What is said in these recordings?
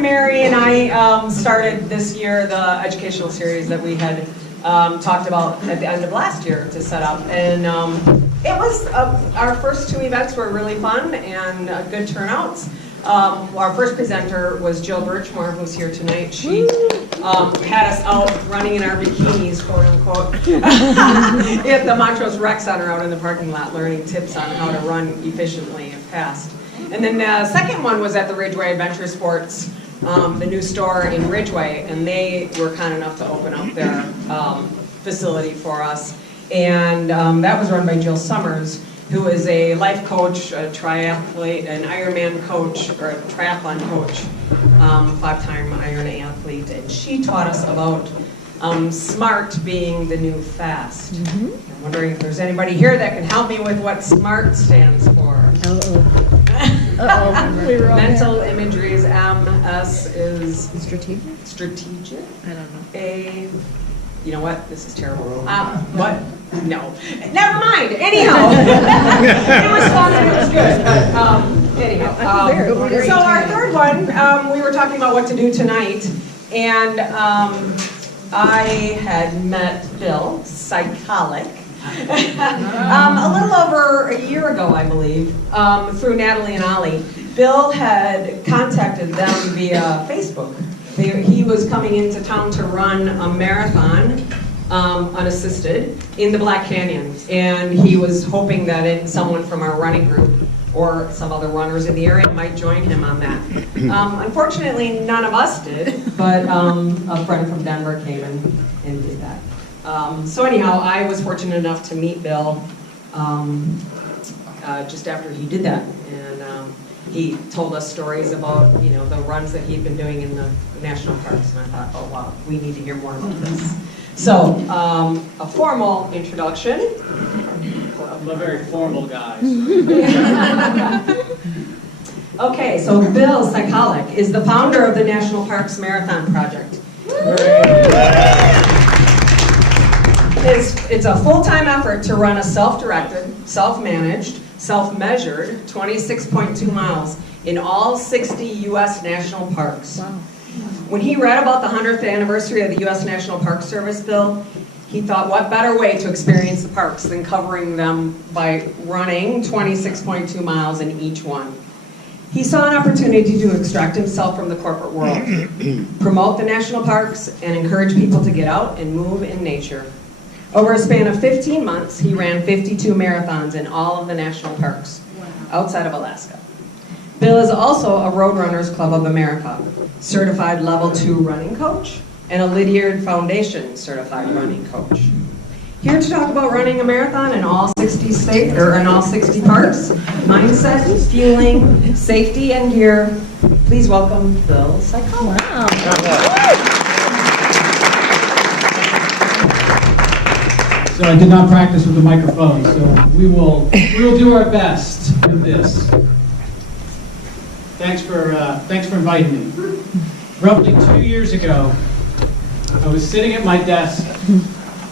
friend Mary and I started this year the educational series that we had talked about at the end of last year to set up. And it was, our first two events were really fun and good turnouts. Our first presenter was Jill Birchmore, who's here tonight. She had us out running in our bikinis, quote unquote, at the Montrose Rec Center out in the parking lot, learning tips on how to run efficiently and fast. And then the second one was at the Ridgeway Adventure Sports, the new store in Ridgeway, and they were kind enough to open up their facility for us. And that was run by Jill Summers, who is a life coach, a triathlete, an Ironman coach, or a triathlon coach, 5-time Iron athlete. And she taught us about SMART being the new FAST. Mm-hmm. I'm wondering if there's anybody here that can help me with what SMART stands for. Mental imagery is M, S is strategic. I don't know. You know what? This is terrible. What? No. Never mind. Anyhow, it was fun and it was good. Anyhow, so our third one, we were talking about what to do tonight, and I had met Bill, psycholic, a little over a year ago, I believe, through Natalie and Ollie. Bill had contacted them via Facebook. He was coming into town to run a marathon, unassisted, in the Black Canyon. And he was hoping that someone from our running group or some other runners in the area might join him on that. Unfortunately, none of us did, but a friend from Denver came and did that. So anyhow, I was fortunate enough to meet Bill just after he did that. And he told us stories about, the runs that he'd been doing in the national parks, and I thought, oh wow, we need to hear more about this. So, a formal introduction. I'm a very formal guy. Okay, so Bill Psycholic is the founder of the National Parks Marathon Project. It's a full-time effort to run a self-directed, self-managed, self-measured 26.2 miles in all 60 U.S. national parks. Wow. When he read about the 100th anniversary of the U.S. National Park Service, Bill, he thought, what better way to experience the parks than covering them by running 26.2 miles in each one. He saw an opportunity to extract himself from the corporate world, promote the national parks, and encourage people to get out and move in nature. Over a span of 15 months, he ran 52 marathons in all of the national parks outside of Alaska. Bill is also a Roadrunners Club of America, certified level 2 running coach, and a Lydiard Foundation certified running coach. Here to talk about running a marathon in all 60 states, or in all 60 parks, mindset, fueling, safety, and gear. Please welcome Bill Psycholic. Wow. So I did not practice with the microphone, so we will do our best with this. Thanks for inviting me. Roughly 2 years ago, I was sitting at my desk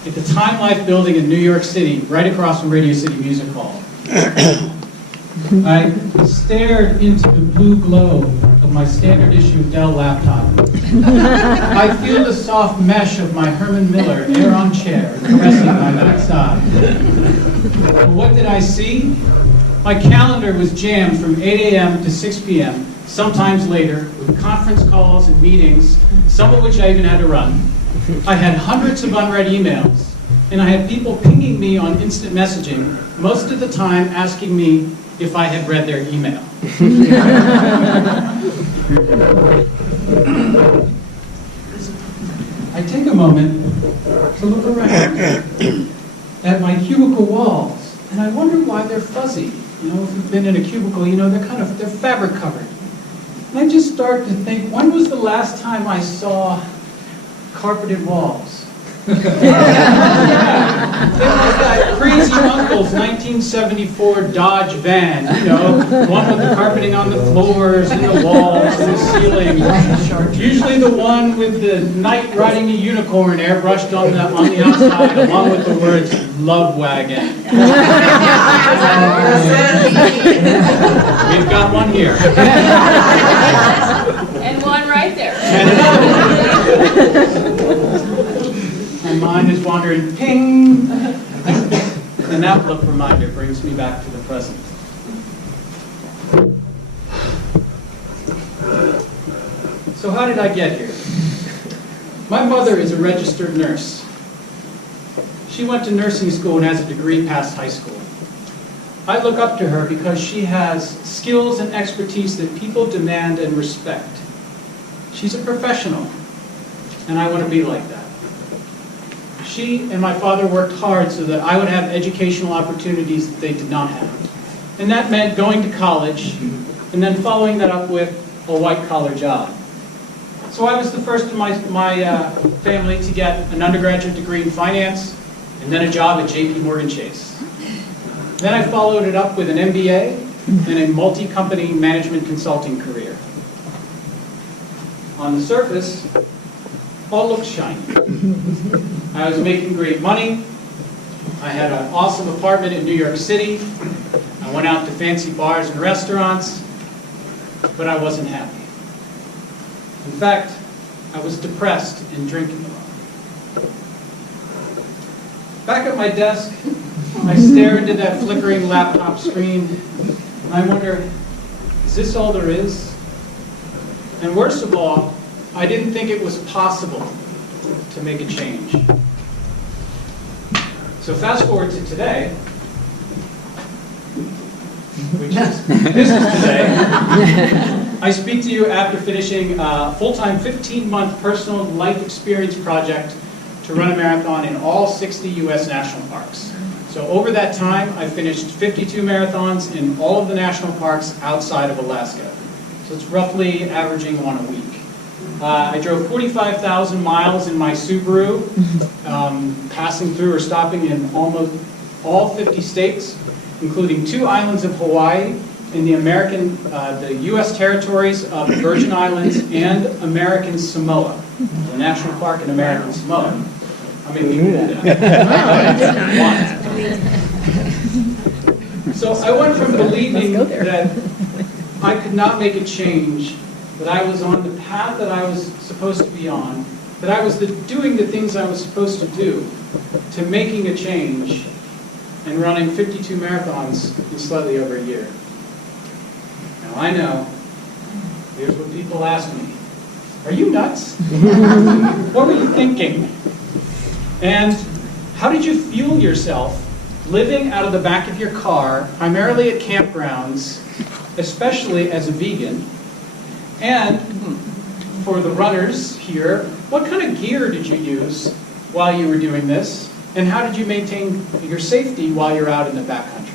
at the Time Life building in New York City, right across from Radio City Music Hall. I stared into the blue glow of my standard issue Dell laptop. I feel the soft mesh of my Herman Miller Aeron chair caressing my backside. But what did I see? My calendar was jammed from 8 a.m. to 6 p.m., sometimes later, with conference calls and meetings, some of which I even had to run. I had hundreds of unread emails, and I had people pinging me on instant messaging, most of the time asking me if I had read their email. I take a moment to look around at my cubicle walls, and I wonder why they're fuzzy. If you've been in a cubicle, they're fabric covered. And I just start to think, when was the last time I saw carpeted walls? It was that crazy uncle's 1974 Dodge van, one with the carpeting on the floors and the walls and the ceiling. Usually the one with the knight riding a unicorn airbrushed on the outside, along with the words "Love Wagon." We've got one here. And one right And my mind is wandering, ping! An Outlook reminder brings me back to the present. So how did I get here? My mother is a registered nurse. She went to nursing school and has a degree past high school. I look up to her because she has skills and expertise that people demand and respect. She's a professional, and I want to be like that. She and my father worked hard so that I would have educational opportunities that they did not have. And that meant going to college, and then following that up with a white-collar job. So I was the first in my family to get an undergraduate degree in finance, and then a job at JP Morgan Chase. Then I followed it up with an MBA and a multi-company management consulting career. On the surface, all looked shiny. I was making great money. I had an awesome apartment in New York City. I went out to fancy bars and restaurants, but I wasn't happy. In fact, I was depressed and drinking a lot. Back at my desk, I stare into that flickering laptop screen, and I wonder, is this all there is? And worst of all, I didn't think it was possible to make a change. So fast forward to today, which is, this is today. I speak to you after finishing a full-time 15-month personal life experience project to run a marathon in all 60 U.S. national parks. So over that time, I finished 52 marathons in all of the national parks outside of Alaska. So it's roughly averaging one a week. I drove 45,000 miles in my Subaru, passing through or stopping in almost all 50 states, including 2 islands of Hawaii, in the U.S. territories of the Virgin Islands and American Samoa, the national park in American Samoa. I mean, we knew that. So I went from believing that I could not make a change, that I was on the path that I was supposed to be on, that I was doing the things I was supposed to do, to making a change and running 52 marathons in slightly over a year. Now I know, here's what people ask me, are you nuts? What were you thinking? And how did you fuel yourself living out of the back of your car, primarily at campgrounds, especially as a vegan? And for the runners here, what kind of gear did you use while you were doing this? And how did you maintain your safety while you're out in the backcountry?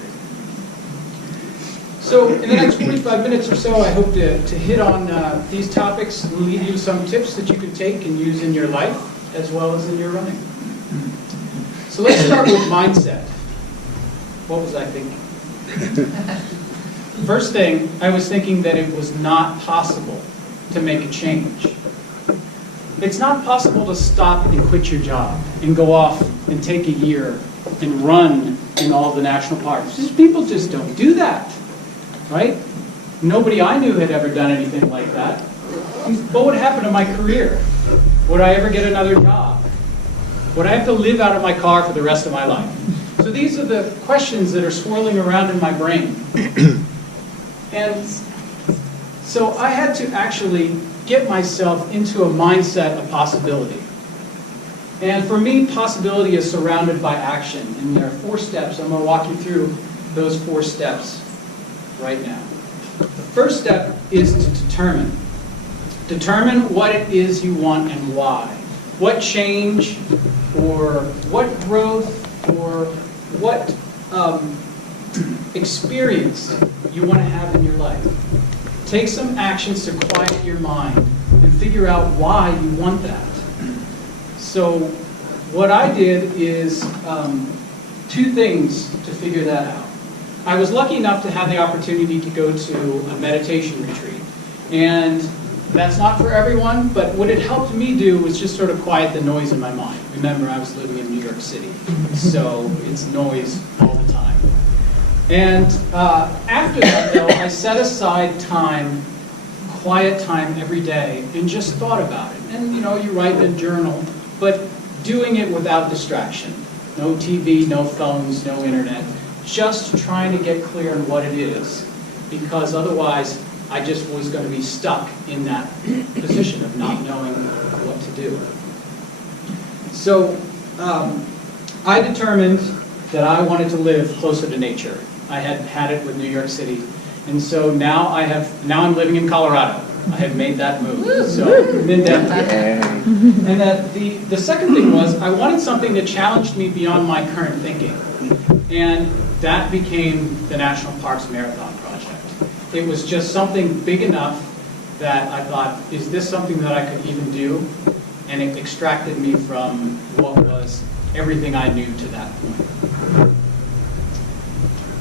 So in the next 45 minutes or so, I hope to hit on these topics and leave you some tips that you can take and use in your life as well as in your running. So let's start with mindset. What was I thinking? First thing, I was thinking that it was not possible to make a change. It's not possible to stop and quit your job and go off and take a year and run in all the national parks. People just don't do that, right? Nobody I knew had ever done anything like that. What would happen to my career? Would I ever get another job? Would I have to live out of my car for the rest of my life? So these are the questions that are swirling around in my brain. And so I had to actually get myself into a mindset of possibility. And for me, possibility is surrounded by action. And there are 4 steps. I'm going to walk you through those 4 steps right now. The first step is to determine. Determine what it is you want and why. What change or what growth or what experience you want to have in your life. Take some actions to quiet your mind and figure out why you want that. So what I did is 2 things to figure that out. I was lucky enough to have the opportunity to go to a meditation retreat. And that's not for everyone, but what it helped me do was just sort of quiet the noise in my mind. Remember, I was living in New York City, so it's noise all the time. And after that, though, I set aside time quiet time every day and just thought about it. And you write in a journal, but doing it without distraction. No TV, no phones, no internet. Just trying to get clear on what it is, because otherwise I just was going to be stuck in that position of not knowing what to do. So I determined that I wanted to live closer to nature. I had had it with New York City, and so now I'm living in Colorado. I had made that move. So I'm in Denver. And that the second thing was I wanted something that challenged me beyond my current thinking, and that became the National Parks Marathon Project. It was just something big enough that I thought, is this something that I could even do? And it extracted me from what was everything I knew to that point.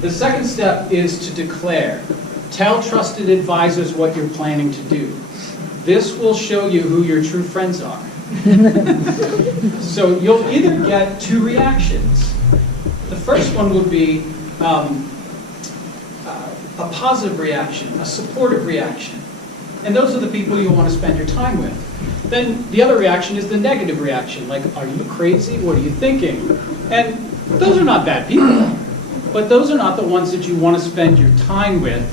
The second step is to declare. Tell trusted advisors what you're planning to do. This will show you who your true friends are. So you'll either get two reactions. The first one would be a positive reaction, a supportive reaction. And those are the people you want to spend your time with. Then the other reaction is the negative reaction, like, are you crazy? What are you thinking? And those are not bad people, but those are not the ones that you want to spend your time with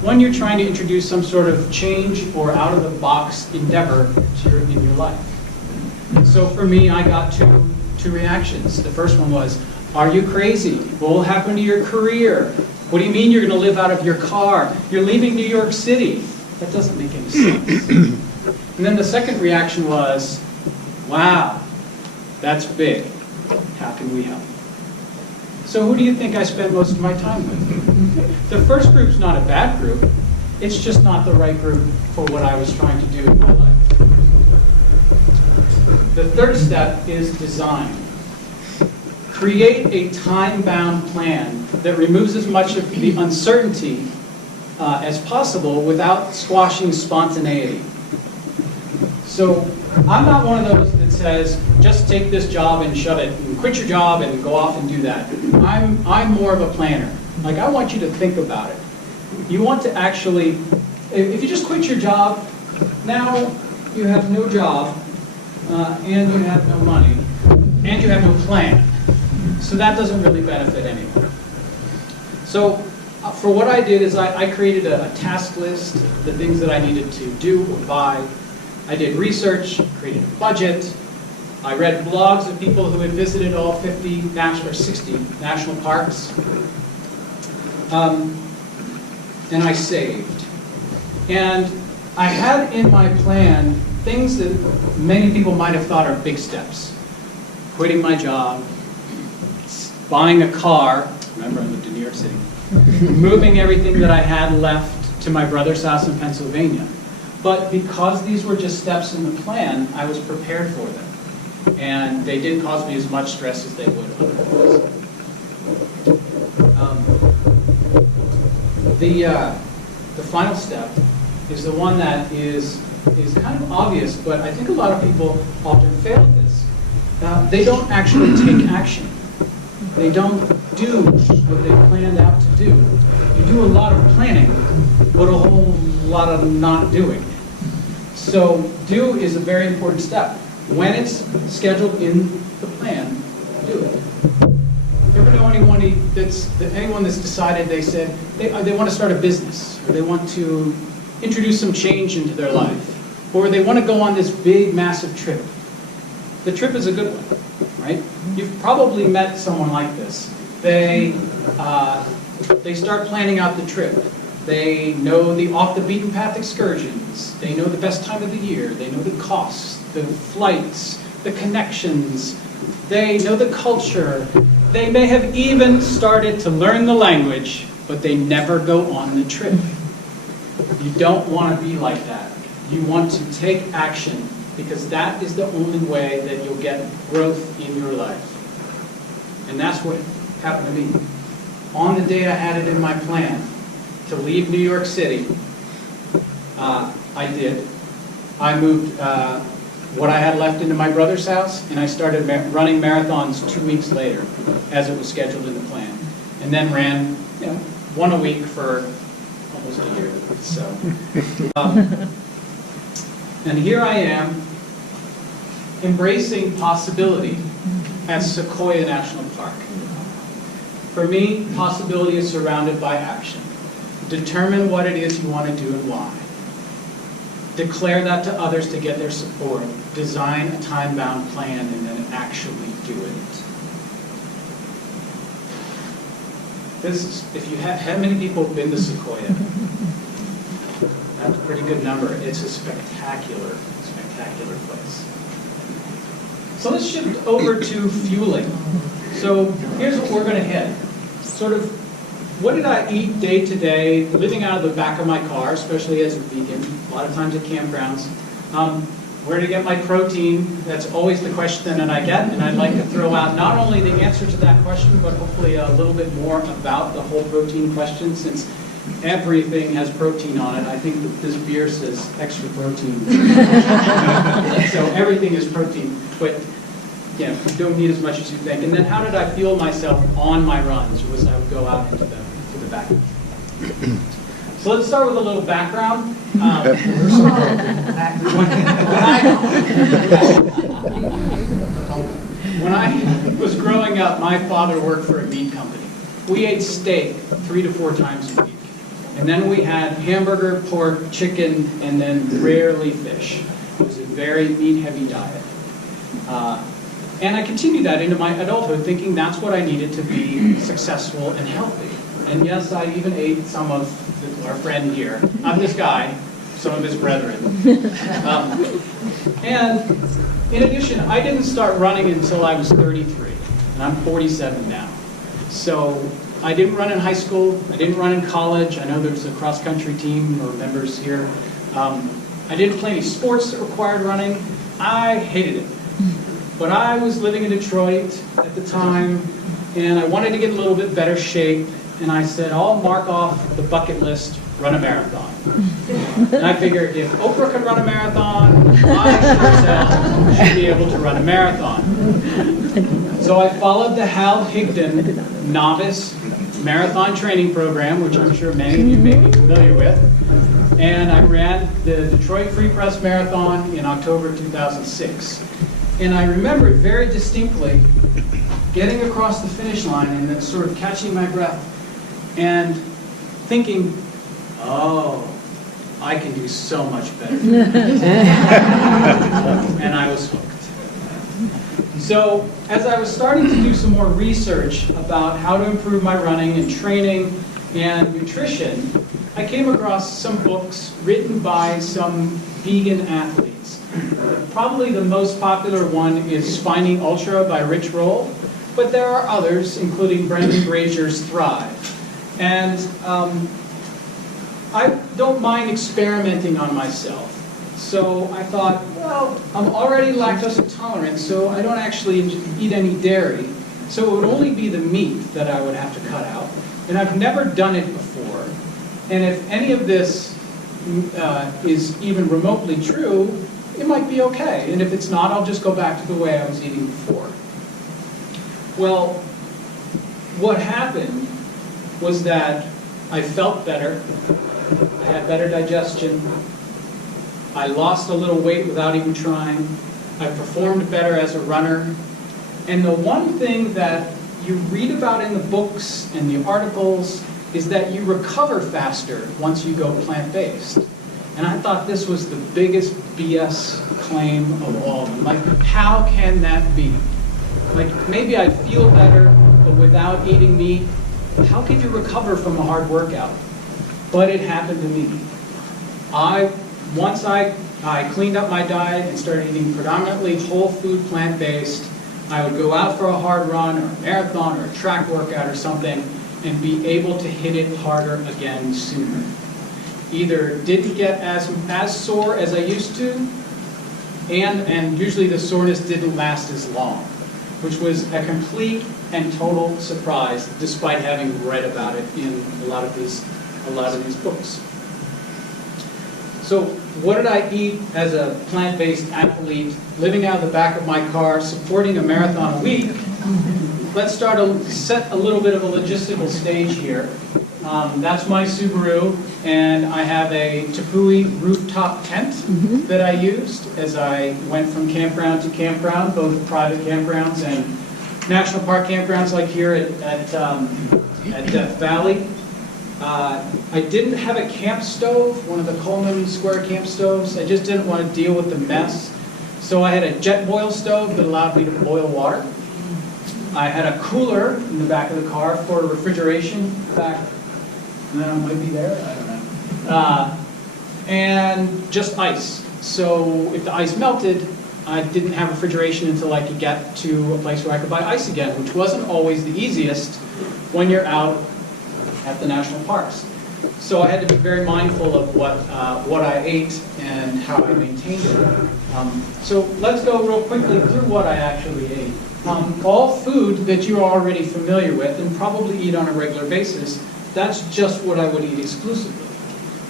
when you're trying to introduce some sort of change or out-of-the-box endeavor in your life. So for me, I got two reactions. The first one was, are you crazy? What will happen to your career? What do you mean you're going to live out of your car? You're leaving New York City. That doesn't make any sense. And then the second reaction was, wow, that's big. How can we help? So who do you think I spend most of my time with? The first group's not a bad group. It's just not the right group for what I was trying to do in my life. The third step is design. Create a time-bound plan that removes as much of the uncertainty as possible without squashing spontaneity. So I'm not one of those that says, just take this job and shove it, and quit your job and go off and do that. I'm more of a planner. Like, I want you to think about it. You want to actually, if you just quit your job, now you have no job, and you have no money, and you have no plan. So that doesn't really benefit anyone. So for what I did is I created a task list, the things that I needed to do or buy. I did research, created a budget. I read blogs of people who had visited all 60 national parks. And I saved. And I had in my plan things that many people might have thought are big steps. Quitting my job, buying a car, remember I lived in New York City, moving everything that I had left to my brother's house in Pennsylvania. But because these were just steps in the plan, I was prepared for them. And they didn't cause me as much stress as they would otherwise. The final step is the one that is kind of obvious, but I think a lot of people often fail at this. They don't actually take action. They don't do what they planned out to do. You do a lot of planning, but a whole lot of not doing. So do is a very important step. When it's scheduled in the plan, do it. You ever know anyone that's decided, they said they want to start a business, or they want to introduce some change into their life, or they want to go on this big, massive trip. The trip is a good one, right? You've probably met someone like this. They start planning out the trip. They know the off-the-beaten-path excursions. They know the best time of the year. They know the costs, the flights, the connections. They know the culture. They may have even started to learn the language, but they never go on the trip. You don't want to be like that. You want to take action, because that is the only way that you'll get growth in your life. And that's what happened to me. On the day I had it in my plan to leave New York City, I did. I moved what I had left into my brother's house, and I started running marathons 2 weeks later, as it was scheduled in the plan. And then ran one a week for almost a year. So, and here I am, embracing possibility at Sequoia National Park. For me, possibility is surrounded by action. Determine what it is you want to do and why. Declare that to others to get their support. Design a time-bound plan and then actually do it. This is, if you have, how many people have been to Sequoia? That's a pretty good number. It's a spectacular, spectacular place. So let's shift over to fueling. So here's what we're going to hit. Sort of, what did I eat day to day, living out of the back of my car, especially as a vegan, a lot of times at campgrounds. Where to get my protein? That's always the question that I get, and I'd like to throw out not only the answer to that question, but hopefully a little bit more about the whole protein question, since everything has protein on it. I think that this beer says extra protein. So everything is protein, but you don't need as much as you think. And then how did I fuel myself on my runs, was I would go out into the backcountry. So let's start with a little background. When I was growing up, my father worked for a meat company. We ate steak 3 to 4 times a week. And then we had hamburger, pork, chicken, and then rarely fish. It was a very meat-heavy diet. And I continued that into my adulthood, thinking that's what I needed to be successful and healthy. And yes, I even ate some of our friend here, not this guy, some of his brethren. And in addition, I didn't start running until I was 33, and I'm 47 now. So I didn't run in high school, I didn't run in college. I know there was a cross-country team or members here. I didn't play any sports that required running. I hated it. But I was living in Detroit at the time, and I wanted to get a little bit better shape. And I said, I'll mark off the bucket list, run a marathon. And I figured if Oprah could run a marathon, I sure should be able to run a marathon. So I followed the Hal Higdon novice marathon training program, which I'm sure many of you may be familiar with. And I ran the Detroit Free Press Marathon in October 2006. And I remember very distinctly getting across the finish line and then sort of catching my breath and thinking, oh, I can do so much better. And I was hooked. So as I was starting to do some more research about how to improve my running and training and nutrition, I came across some books written by some vegan athletes. Probably the most popular one is Finding Ultra by Rich Roll, but there are others, including Brendan Grazier's Thrive. And I don't mind experimenting on myself. So I thought, well, I'm already lactose intolerant, so I don't actually eat any dairy. So it would only be the meat that I would have to cut out. And I've never done it before. And if any of this is even remotely true, it might be okay. And if it's not, I'll just go back to the way I was eating before. Well, what happened was that I felt better. I had better digestion. I lost a little weight without even trying. I performed better as a runner. And the one thing that you read about in the books and the articles is that you recover faster once you go plant-based. And I thought this was the biggest BS claim of all. Like, how can that be? Like, maybe I feel better, but without eating meat, how can you recover from a hard workout? But it happened to me. Once I cleaned up my diet and started eating predominantly whole food, plant-based, I would go out for a hard run or a marathon or a track workout or something and be able to hit it harder again sooner. Either didn't get as sore as I used to, and usually the soreness didn't last as long, which was a complete and total surprise, despite having read about it in a lot of these books. So what did I eat as a plant-based athlete, living out of the back of my car, supporting a marathon a week? Let's set a little bit of a logistical stage here. That's my Subaru, and I have a Tepui rooftop tent that I used as I went from campground to campground, both private campgrounds and national park campgrounds like here at Death Valley. I didn't have a camp stove, one of the Coleman square camp stoves. I just didn't want to deal with the mess. So I had a jet boil stove that allowed me to boil water. I had a cooler in the back of the car for refrigeration back, might be there, I don't know. And just ice. So if the ice melted, I didn't have refrigeration until I could get to a place where I could buy ice again, which wasn't always the easiest when you're out at the national parks. So I had to be very mindful of what I ate and how I maintained it. So let's go real quickly through what I actually ate. All food that you're already familiar with and probably eat on a regular basis, that's just what I would eat exclusively.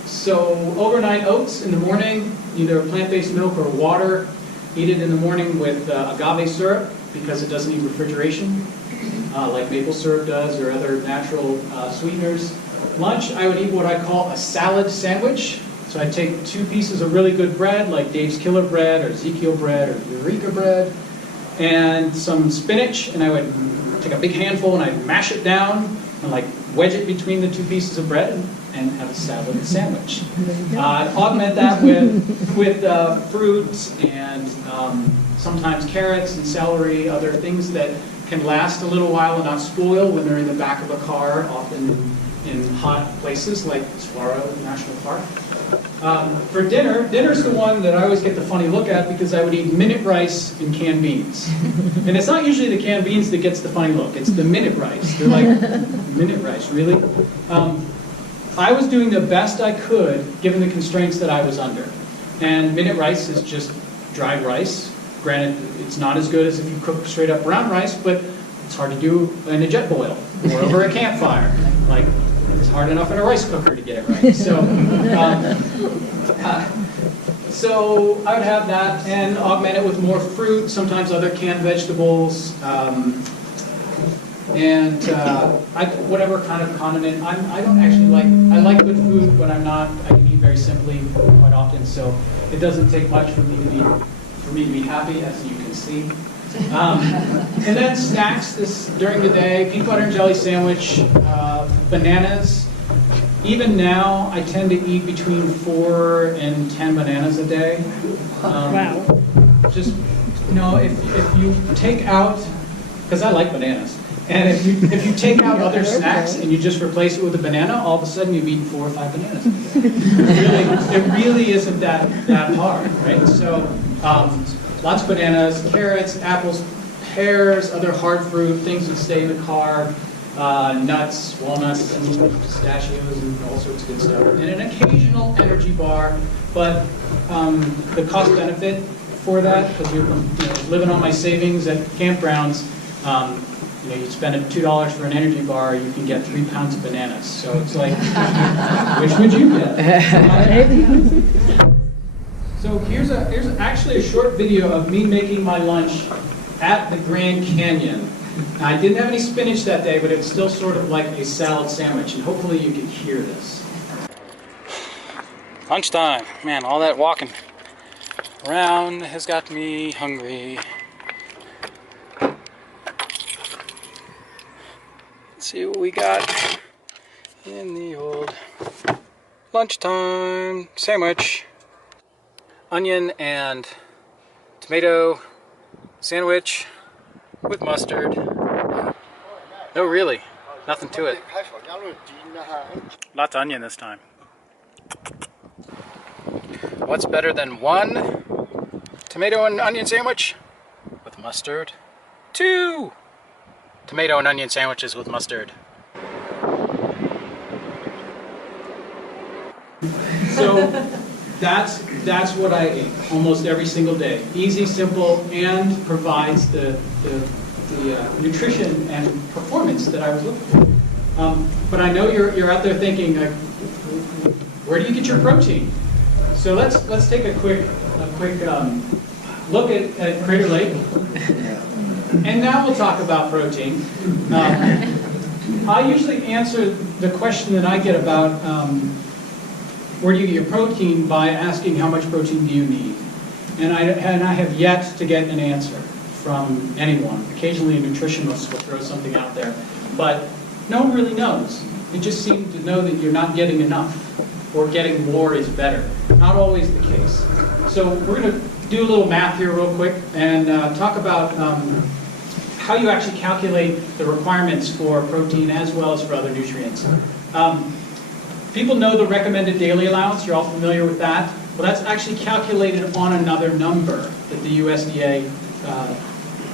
So overnight oats in the morning, either plant-based milk or water. Eat it in the morning with agave syrup because it doesn't need refrigeration, like maple syrup does or other natural sweeteners. Lunch, I would eat what I call a salad sandwich. So I'd take 2 pieces of really good bread, like Dave's Killer bread or Ezekiel bread or Eureka bread, and some spinach, and I would take a big handful and I'd mash it down and like wedge it between the 2 pieces of bread and have a salad sandwich. I'd augment that with fruits and sometimes carrots and celery, other things that can last a little while and not spoil when they're in the back of a car, often in hot places like Saguaro National Park. For dinner's the one that I always get the funny look at because I would eat minute rice and canned beans. And it's not usually the canned beans that gets the funny look, it's the minute rice. They're like, minute rice, really? I was doing the best I could given the constraints that I was under. And minute rice is just dried rice. Granted, it's not as good as if you cook straight up brown rice, but it's hard to do in a jet boil or over a campfire. Like, it's hard enough in a rice cooker to get it right. So I would have that and augment it with more fruit, sometimes other canned vegetables, and whatever kind of condiment. I don't actually like, I like good food, but I can eat very simply quite often, so it doesn't take much for me to be happy, as you can see. And then snacks during the day, peanut butter and jelly sandwich, bananas. Even now, I tend to eat between 4 and 10 bananas a day. Wow. Just, if you take out, because I like bananas, and if you take out other snacks and you just replace it with a banana, all of a sudden you've eaten 4 or 5 bananas a day. It really isn't that hard, right? So, lots of bananas, carrots, apples, pears, other hard fruit, things that stay in the car, nuts, walnuts, and pistachios, and all sorts of good stuff. And an occasional energy bar, but the cost-benefit for that, because you're living on my savings at campgrounds, you spend $2 for an energy bar, you can get 3 pounds of bananas. So it's like, which would you get? So here's actually a short video of me making my lunch at the Grand Canyon. Now, I didn't have any spinach that day, but it's still sort of like a salad sandwich, and hopefully you can hear this. Lunchtime. Man, all that walking around has got me hungry. Let's see what we got in the old lunchtime sandwich. Onion and tomato sandwich with mustard. No, really, nothing to it. Lots of onion this time. What's better than 1 tomato and onion sandwich with mustard? 2 tomato and onion sandwiches with mustard. So that's what I eat almost every single day. Easy, simple, and provides the nutrition and performance that I was looking for. But I know you're out there thinking, where do you get your protein? So let's take a quick look at Crater Lake, and now we'll talk about protein. I usually answer the question that I get about where do you get your protein by asking how much protein do you need? And I have yet to get an answer from anyone. Occasionally a nutritionist will throw something out there, but no one really knows. They just seem to know that you're not getting enough, or getting more is better. Not always the case. So we're going to do a little math here real quick and talk about how you actually calculate the requirements for protein as well as for other nutrients. People know the recommended daily allowance. You're all familiar with that. Well, that's actually calculated on another number that the USDA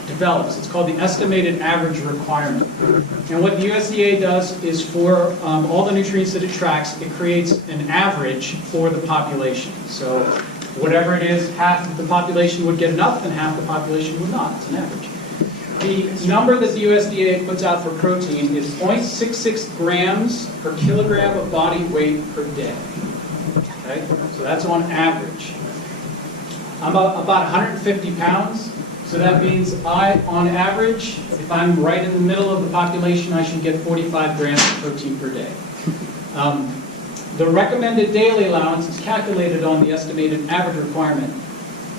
develops. It's called the estimated average requirement. And what the USDA does is for all the nutrients that it tracks, it creates an average for the population. So whatever it is, half of the population would get enough and half the population would not. It's an average. The number that the USDA puts out for protein is 0.66 grams per kilogram of body weight per day. Okay? So that's on average. I'm about 150 pounds. So that means on average, if I'm right in the middle of the population, I should get 45 grams of protein per day. The recommended daily allowance is calculated on the estimated average requirement.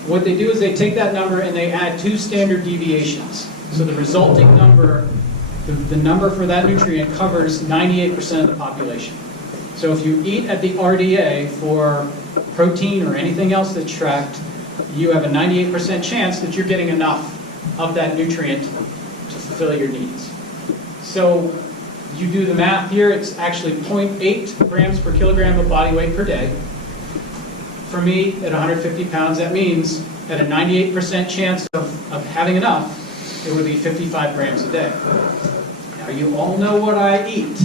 What they do is they take that number and they add 2 standard deviations. So the resulting number, the number for that nutrient covers 98% of the population. So if you eat at the RDA for protein or anything else that's tracked, you have a 98% chance that you're getting enough of that nutrient to fulfill your needs. So you do the math here, it's actually 0.8 grams per kilogram of body weight per day. For me, at 150 pounds, that means at a 98% chance of having enough, it would be 55 grams a day. Now you all know what I eat.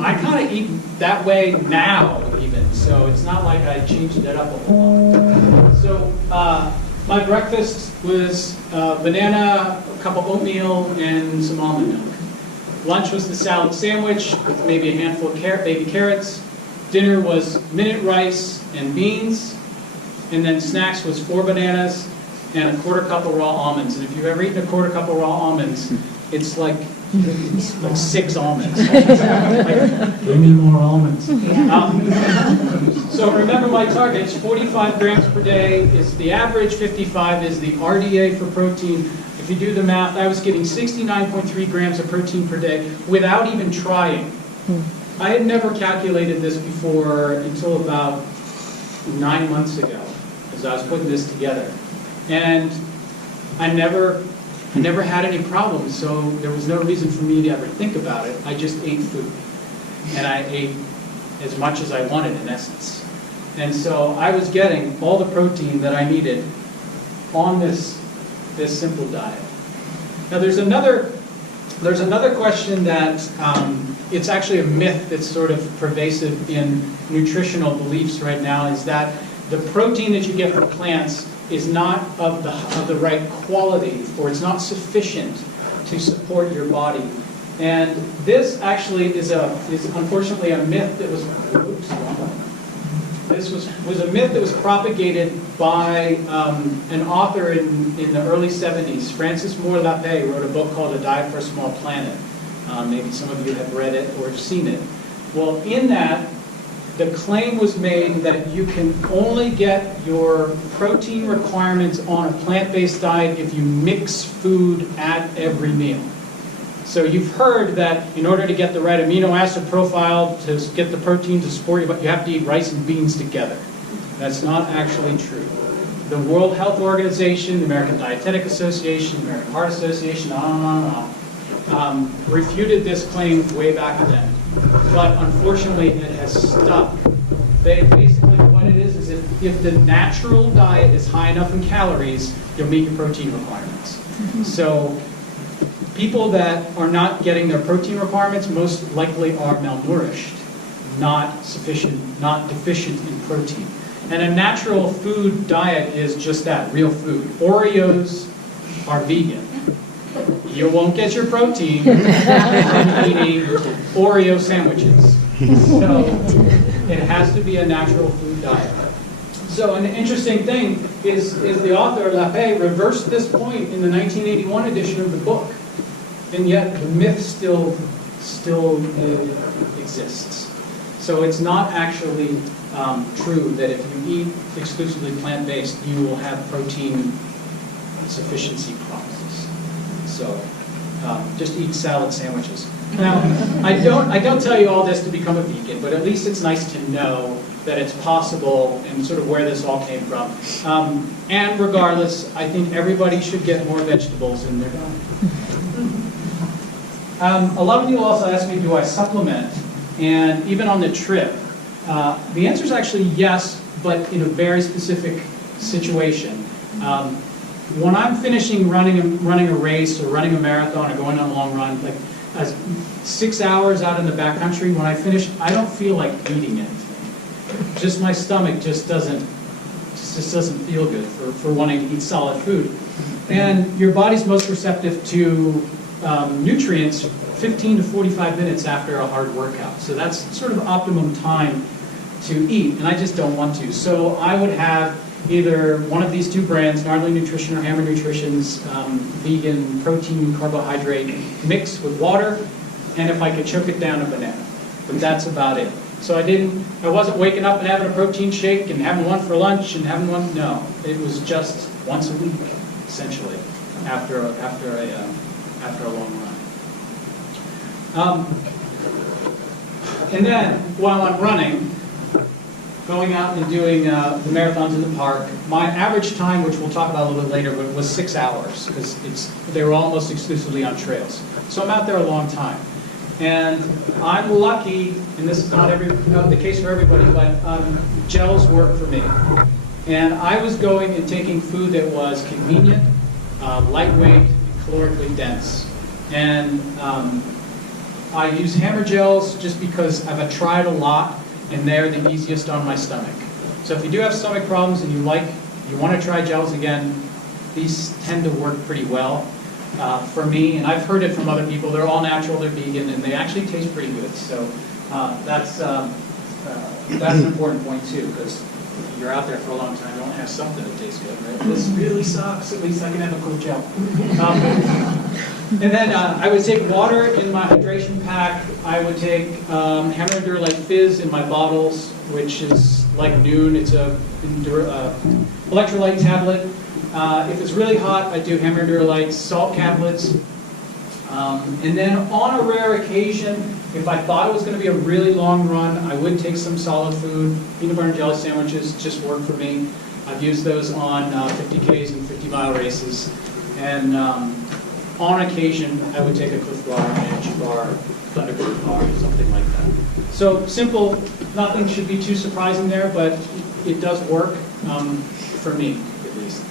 I kind of eat that way now even, so it's not like I changed it up a whole lot. So my breakfast was banana, a cup of oatmeal, and some almond milk. Lunch was the salad sandwich with maybe a handful of baby carrots. Dinner was minute rice and beans. And then snacks was 4 bananas and a quarter cup of raw almonds. And if you've ever eaten a quarter cup of raw almonds, it's like 6 almonds. Give me more almonds. So remember my targets, 45 grams per day is the average, 55 is the RDA for protein. If you do the math, I was getting 69.3 grams of protein per day without even trying. I had never calculated this before until about 9 months ago, as I was putting this together. And I never had any problems, so there was no reason for me to ever think about it. I just ate food. And I ate as much as I wanted, in essence. And so I was getting all the protein that I needed on this simple diet. Now there's another question that it's actually a myth that's sort of pervasive in nutritional beliefs right now, is that the protein that you get from plants is not of the right quality, or it's not sufficient to support your body. And this actually is unfortunately a myth that was a myth that was propagated by an author in the early 70s. Francis Moore Lappé wrote a book called A Diet for a Small Planet. Maybe some of you have read it or have seen it. Well, in that, the claim was made that you can only get your protein requirements on a plant-based diet if you mix food at every meal. So you've heard that in order to get the right amino acid profile to get the protein to support you, but you have to eat rice and beans together. That's not actually true. The World Health Organization, the American Dietetic Association, the American Heart Association, on, refuted this claim way back then. But unfortunately, it has stuck. Basically, what it is if the natural diet is high enough in calories, you'll meet your protein requirements. So people that are not getting their protein requirements most likely are malnourished, not sufficient, not deficient in protein. And a natural food diet is just that, real food. Oreos are vegan. You won't get your protein from eating Oreo sandwiches. So it has to be a natural food diet. So an interesting thing is the author, Lappé, reversed this point in the 1981 edition of the book. And yet the myth still still exists. So it's not actually true that if you eat exclusively plant-based, you will have protein sufficiency problems. So just eat salad sandwiches. Now, I don't tell you all this to become a vegan, but at least it's nice to know that it's possible and sort of where this all came from. And regardless, I think everybody should get more vegetables in their diet. A lot of people also ask me, do I supplement? And even on the trip, the answer is actually yes, but in a very specific situation. When I'm finishing running a race or running a marathon or going on a long run, like 6 hours out in the backcountry, when I finish, I don't feel like eating anything. Just my stomach just doesn't feel good for wanting to eat solid food. And your body's most receptive to nutrients 15 to 45 minutes after a hard workout. So that's sort of optimum time to eat, and I just don't want to. So I would have either one of these two brands, Gnarly Nutrition or Hammer Nutrition's vegan protein carbohydrate mix with water, and if I could choke it down, a banana. But that's about it. So I wasn't waking up and having a protein shake and having one for lunch and having one, no. It was just once a week, essentially, after a long run. And then, while I'm running, going out and doing the marathons in the park, my average time, which we'll talk about a little bit later, was 6 hours, because they were almost exclusively on trails. So I'm out there a long time. And I'm lucky, and this is not the case for everybody, but gels work for me. And I was going and taking food that was convenient, lightweight, calorically dense. And I use Hammer gels just because I've tried a lot, and they're the easiest on my stomach. So if you do have stomach problems and you want to try gels again, these tend to work pretty well for me. And I've heard it from other people. They're all natural, they're vegan, and they actually taste pretty good. So that's an important point too, because if you're out there for a long time, you don't have something that tastes good, right? This really sucks. At least I can have a cool gel. And then I would take water in my hydration pack. I would take Hammer Endurolite Fizz in my bottles, which is like Noon. It's a electrolyte tablet. If it's really hot, I do Hammer Endurolite salt caplets. And then on a rare occasion, if I thought it was going to be a really long run, I would take some solid food. Peanut butter and jelly sandwiches just work for me. I've used those on 50Ks and 50-mile races. And on occasion, I would take a Cliff Bar, an Energy Bar, Thunderbird Bar, something like that. So simple, nothing should be too surprising there, but it does work for me, at least.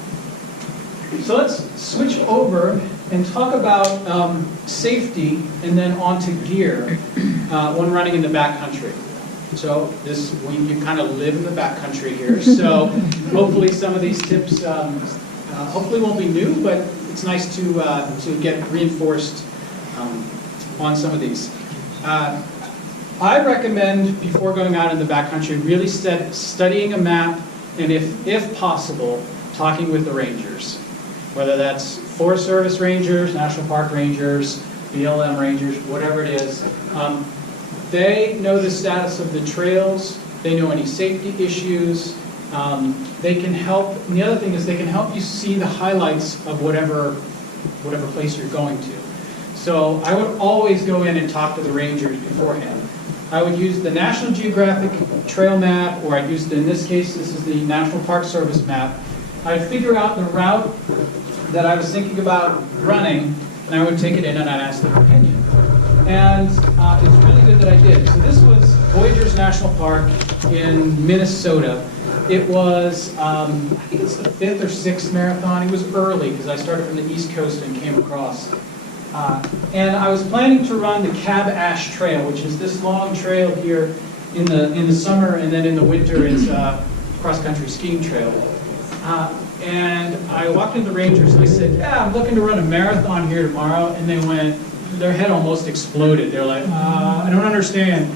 So let's switch over and talk about safety and then onto gear when running in the backcountry. So you kind of live in the backcountry here, so hopefully some of these tips hopefully won't be new, but it's nice to get reinforced on some of these. I recommend, before going out in the backcountry, really studying a map, and if possible, talking with the rangers. Whether that's Forest Service rangers, National Park rangers, BLM rangers, whatever it is. They know the status of the trails, they know any safety issues, they can help, and the other thing is they can help you see the highlights of whatever place you're going to. So I would always go in and talk to the rangers beforehand. I would use the National Geographic trail map, or I'd use, in this case, this is the National Park Service map. I'd figure out the route that I was thinking about running, and I would take it in and I'd ask their opinion. And it's really good that I did. So this was Voyageurs National Park in Minnesota. It was, I think it's the 5th or 6th marathon. It was early because I started from the East Coast and came across. And I was planning to run the Cab Ash Trail, which is this long trail here in the summer, and then in the winter it's a cross-country skiing trail. And I walked into the Rangers and I said, yeah, I'm looking to run a marathon here tomorrow. And they went, their head almost exploded. They're like, I don't understand.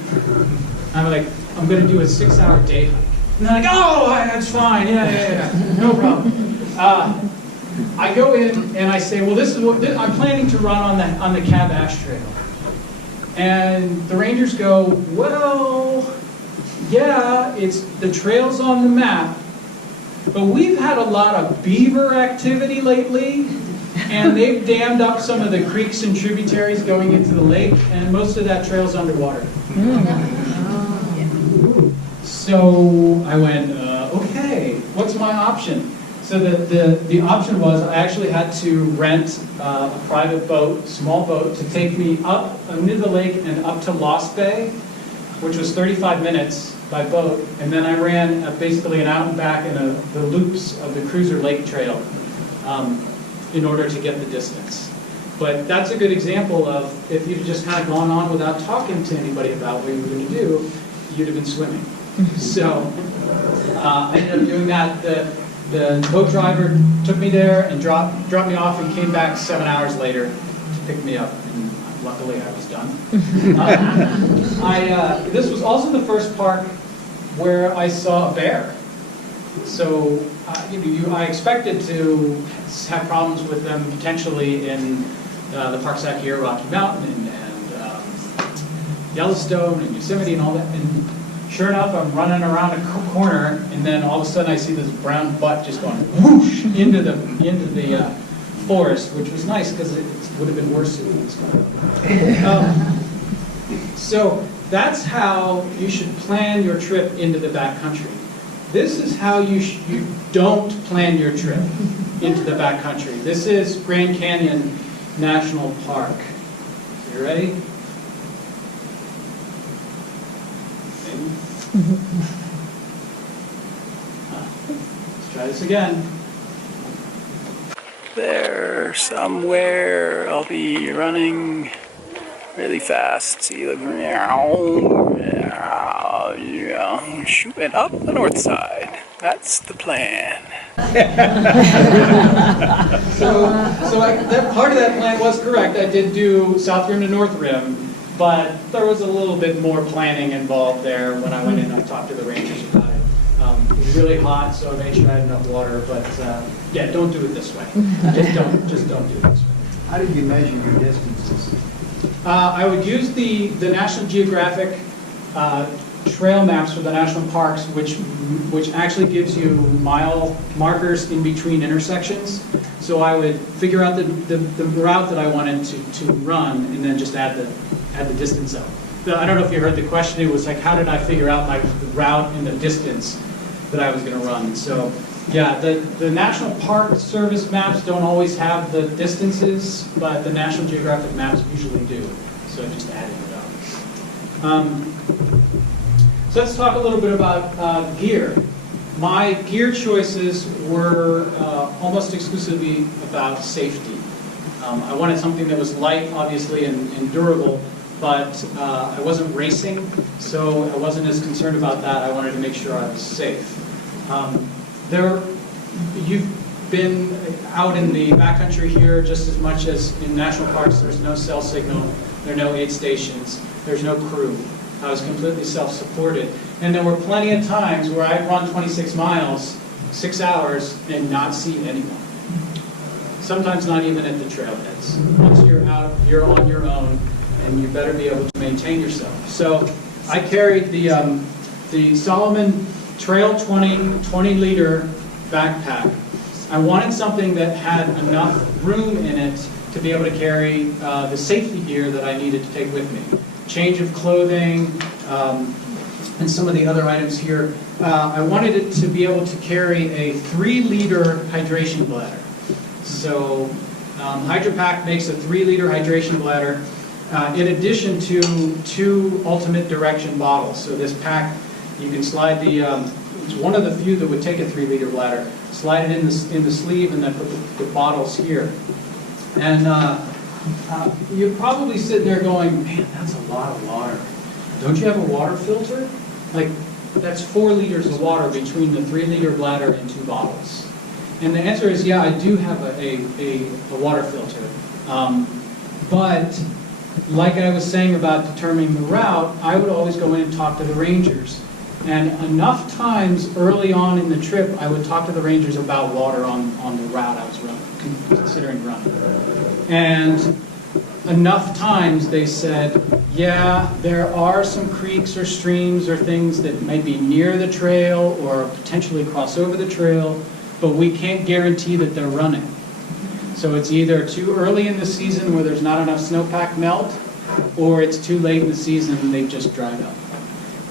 I'm like, I'm going to do a 6-hour day hike. And they're like, oh, that's fine. Yeah, no problem. I go in and I say, well, this is what I'm planning to run on the Cab Ash Trail. And the rangers go, well, yeah, the trail's on the map, but we've had a lot of beaver activity lately, and they've dammed up some of the creeks and tributaries going into the lake, and most of that trail's underwater. So I went, okay, what's my option? So the option was I actually had to rent a private boat, small boat, to take me up into the lake and up to Lost Bay, which was 35 minutes by boat, and then I ran basically an out and back in the loops of the Cruiser Lake Trail in order to get the distance. But that's a good example of if you'd just kind of gone on without talking to anybody about what you were going to do, you'd have been swimming. So I ended up doing that. The boat driver took me there and dropped me off and came back 7 hours later to pick me up. And luckily, I was done. This was also the first park where I saw a bear. So I expected to have problems with them potentially in the parks out here, Rocky Mountain and Yellowstone and Yosemite and all that. And sure enough, I'm running around a corner, and then all of a sudden I see this brown butt just going whoosh into the forest, which was nice because it would have been worse if it was coming up. So that's how you should plan your trip into the backcountry. This is how you don't plan your trip into the backcountry. This is Grand Canyon National Park. You ready? Let's try this again. There, somewhere, I'll be running really fast. See, look, shooting up the north side. That's the plan. That part of that plan was correct. I did do South Rim to North Rim, but there was a little bit more planning involved there when I went in. I talked to the rangers about it. It was really hot, so I made sure I had enough water. But yeah, don't do it this way. Just don't do it this way. How did you measure your distances? I would use the National Geographic trail maps for the national parks, which actually gives you mile markers in between intersections. So I would figure out the route that I wanted to run, and then just add the distance up. I don't know if you heard the question. It was like, how did I figure out the route and the distance that I was going to run? So yeah, the National Park Service maps don't always have the distances, but the National Geographic maps usually do. So I just added it up. So let's talk a little bit about gear. My gear choices were almost exclusively about safety. I wanted something that was light, obviously, and durable, but I wasn't racing, so I wasn't as concerned about that. I wanted to make sure I was safe. You've been out in the backcountry here just as much as in national parks. There's no cell signal, there are no aid stations, there's no crew. I was completely self-supported. And there were plenty of times where I'd run 26 miles, 6 hours, and not see anyone. Sometimes not even at the trailheads. Once you're out, you're on your own, and you better be able to maintain yourself. So I carried the Solomon Trail 20-liter backpack. I wanted something that had enough room in it to be able to carry the safety gear that I needed to take with me. Change of clothing, and some of the other items here. I wanted it to be able to carry a 3-liter hydration bladder. So HydroPack makes a 3-liter hydration bladder in addition to 2 ultimate direction bottles. So this pack, you can slide it's one of the few that would take a 3-liter bladder, slide it in the sleeve, and then put the bottles here. And you're probably sitting there going, man, that's a lot of water. Don't you have a water filter? Like, that's 4 liters of water between the 3-liter bladder and 2 bottles. And the answer is, yeah, I do have a water filter. But like I was saying about determining the route, I would always go in and talk to the rangers. And enough times early on in the trip, I would talk to the rangers about water on the route I was considering running. And enough times they said, yeah, there are some creeks or streams or things that may be near the trail or potentially cross over the trail, but we can't guarantee that they're running. So it's either too early in the season where there's not enough snowpack melt, or it's too late in the season and they've just dried up.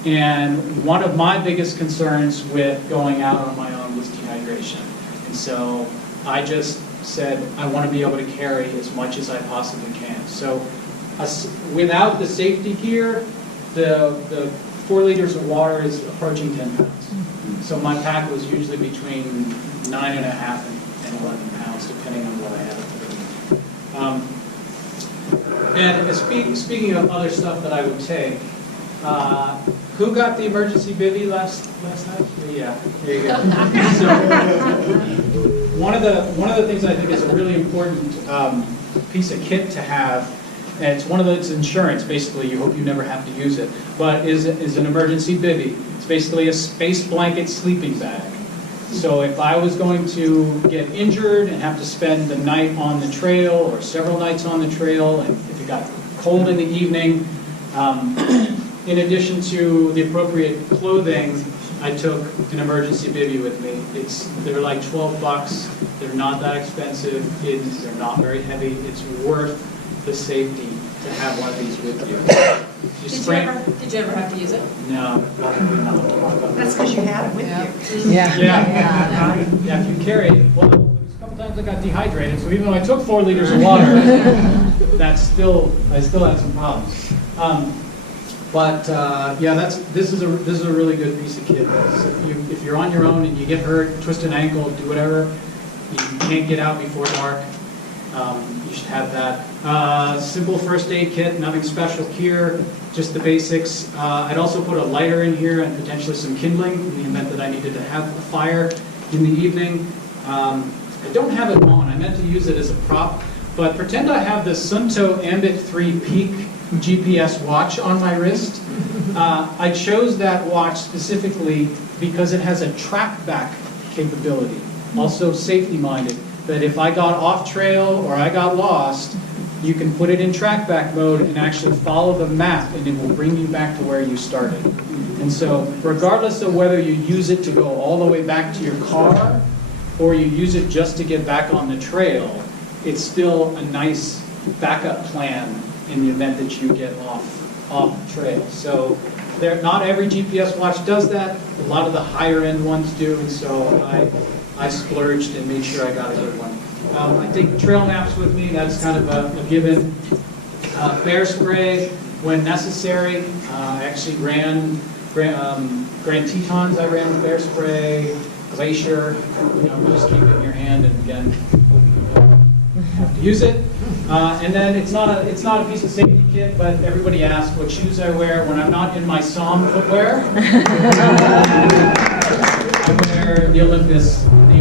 And one of my biggest concerns with going out on my own was dehydration. And so I just said, I want to be able to carry as much as I possibly can. So without the safety gear, the 4 liters of water is approaching 10 pounds. So my pack was usually between 9.5 and 11 pounds, depending on what I had. And speaking of other stuff that I would take, who got the emergency bivvy last night? Yeah, there you go. So one of the things I think is a really important piece of kit to have, and it's insurance. Basically, you hope you never have to use it, but is an emergency bivvy. It's basically a space blanket sleeping bag. So if I was going to get injured and have to spend the night on the trail or several nights on the trail, and if it got cold in the evening, in addition to the appropriate clothing, I took an emergency bivvy with me. They're like $12. They're not that expensive. They're not very heavy. It's worth the safety to have one of these with you. Did you ever have to use it? No, probably not. That's because you had it with you. Yeah, if you carry it, well, there was a couple times I got dehydrated, so even though I took 4 liters of water, I still had some problems. This is a really good piece of kit. If you're on your own and you get hurt, twist an ankle, do whatever, you can't get out before dark, you should have that. Simple first aid kit, nothing special here, just the basics. I'd also put a lighter in here and potentially some kindling in the event that I needed to have a fire in the evening. I don't have it on. I meant to use it as a prop, but pretend I have the Sunto Ambit 3 Peak GPS watch on my wrist. I chose that watch specifically because it has a track back capability, also safety minded, that if I got off trail or I got lost, you can put it in track back mode and actually follow the map and it will bring you back to where you started. And so regardless of whether you use it to go all the way back to your car or you use it just to get back on the trail, it's still a nice backup plan in the event that you get off trail. So not every GPS watch does that. A lot of the higher end ones do, and so I splurged and made sure I got a good one. I take trail maps with me. That's kind of a given. Bear spray when necessary. I actually ran Grand Tetons. I ran with bear spray. Glacier. Just keep it in your hand, and again, hope you don't have to use it. And then it's not a piece of safety kit, but everybody asks what shoes I wear when I'm not in my Somme footwear. I wear the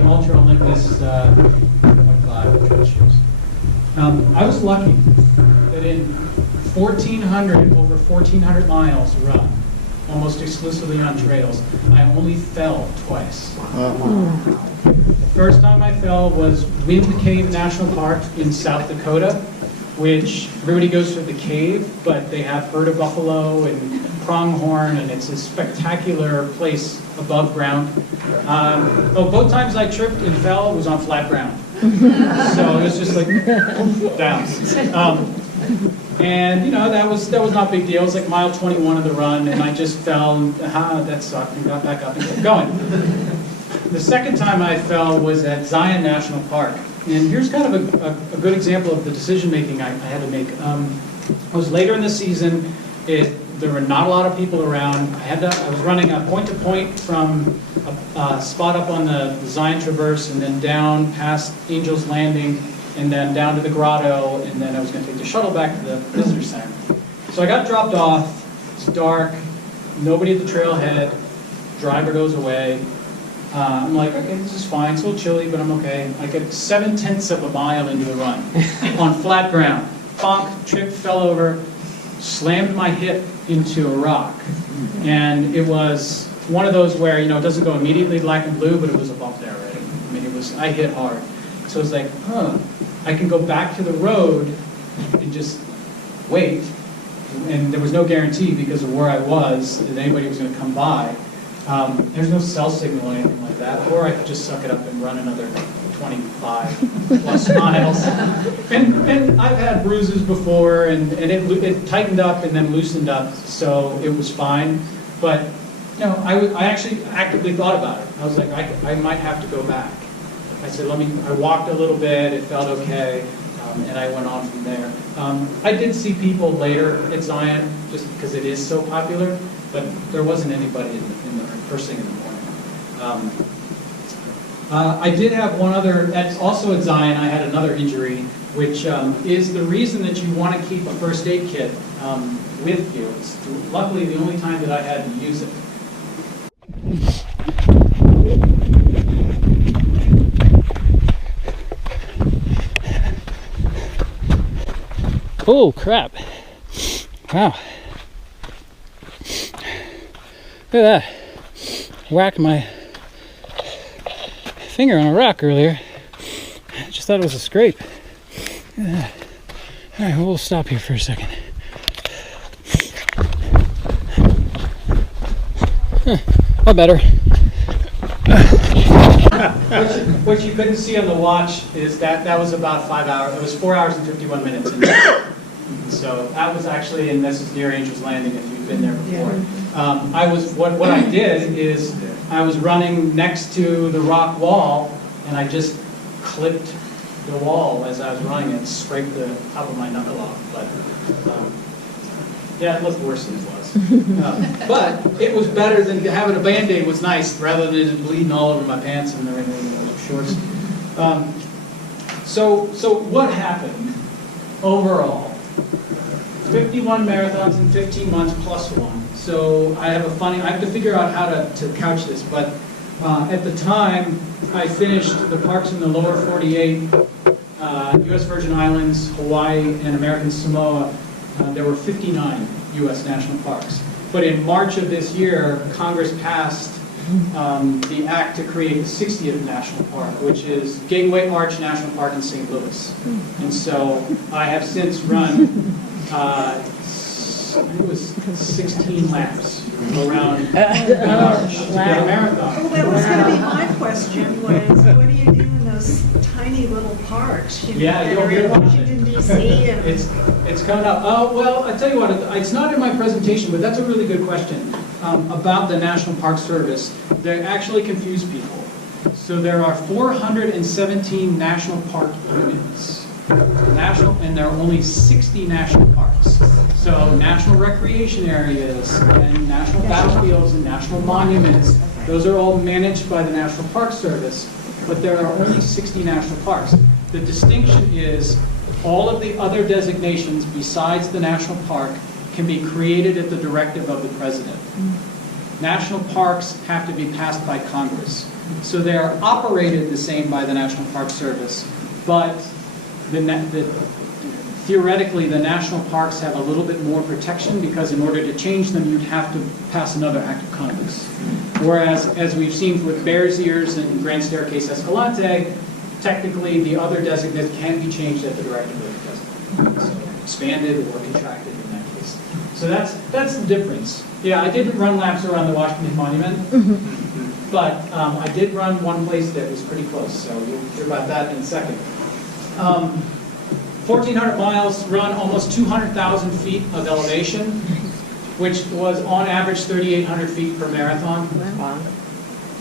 Ultra Olympus 1.5 trail shoes. I was lucky that in over 1,400 miles run, almost exclusively on trails, I only fell twice. The first time I fell was Wind Cave National Park in South Dakota, which everybody goes to the cave, but they have herd of buffalo and pronghorn, and it's a spectacular place above ground. Both times I tripped and fell was on flat ground. So it was just like down. And that was not a big deal. It was like mile 21 of the run, and I just fell, and that sucked, and got back up and kept going. The second time I fell was at Zion National Park. And here's kind of a good example of the decision making I had to make. It was later in the season. There were not a lot of people around. I was running a point-to-point from a spot up on the Zion Traverse and then down past Angel's Landing and then down to the grotto, and then I was going to take the shuttle back to the visitor center. So I got dropped off. It's dark. Nobody at the trailhead. Driver goes away. I'm like, okay, this is fine. It's a little chilly, but I'm okay. I get 7/10 of a mile into the run on flat ground. Bonk, tripped, fell over, slammed my hip into a rock. And it was one of those where, it doesn't go immediately black and blue, but it was a bump there already. I mean, I hit hard. So it's like, I can go back to the road and just wait. And there was no guarantee because of where I was that anybody was going to come by. There's no cell signal or anything like that. Or I could just suck it up and run another 25 plus miles. And I've had bruises before, and it tightened up and then loosened up, so it was fine. But I actually actively thought about it. I was like, I might have to go back. I said, I walked a little bit, it felt okay, and I went on from there. I did see people later at Zion, just because it is so popular, but there wasn't anybody in the first thing in the morning. I did have one other, also at Zion, I had another injury, which is the reason that you want to keep a first aid kit with you. It's luckily the only time that I had to use it. Oh, crap. Wow. Look at that. Whacked my finger on a rock earlier. I just thought it was a scrape. Look at that. All right, we'll stop here for a second. All better. What you couldn't see on the watch is that was about 5 hours. It was 4 hours and 51 minutes. So that was actually, and this is near Angel's Landing if you've been there before. What I did is I was running next to the rock wall, and I just clipped the wall as I was running and scraped the top of my knuckle off. But yeah, it looked worse than it was. But it was better than having a Band-Aid. Was nice rather than just bleeding all over my pants and everything, shorts. So what happened overall? 51 marathons in 15 months plus one. So I have to figure out how to couch this, but at the time I finished the parks in the lower 48, U.S. Virgin Islands, Hawaii, and American Samoa. There were 59 U.S. national parks. But in March of this year, Congress passed the act to create the 60th national park, which is Gateway Arch National Park in St. Louis. And so I have since run it was 16 laps around the arch to get a marathon. Well, that was going to be my question, was what do you do in those tiny little parks? Yeah, that are in Washington, D.C. and It's coming up. Oh, well, I tell you what, it's not in my presentation, but that's a really good question about the National Park Service. They actually confuse people. So there are 417 national park units. And there are only 60 national parks. So national recreation areas and national battlefields and national monuments, those are all managed by the National Park Service, but there are only 60 national parks. The distinction is all of the other designations besides the national park can be created at the directive of the president. National parks have to be passed by Congress. So they are operated the same by the National Park Service, but theoretically the national parks have a little bit more protection because in order to change them you'd have to pass another act of Congress. Whereas, as we've seen with Bears Ears and Grand Staircase Escalante, technically the other designate can be changed at the directive of the president. So expanded or contracted in that case. So that's the difference. Yeah, I didn't run laps around the Washington Monument, but I did run one place that was pretty close, so you'll hear about that in a second. 1,400 miles, run almost 200,000 feet of elevation, which was on average 3,800 feet per marathon. Wow.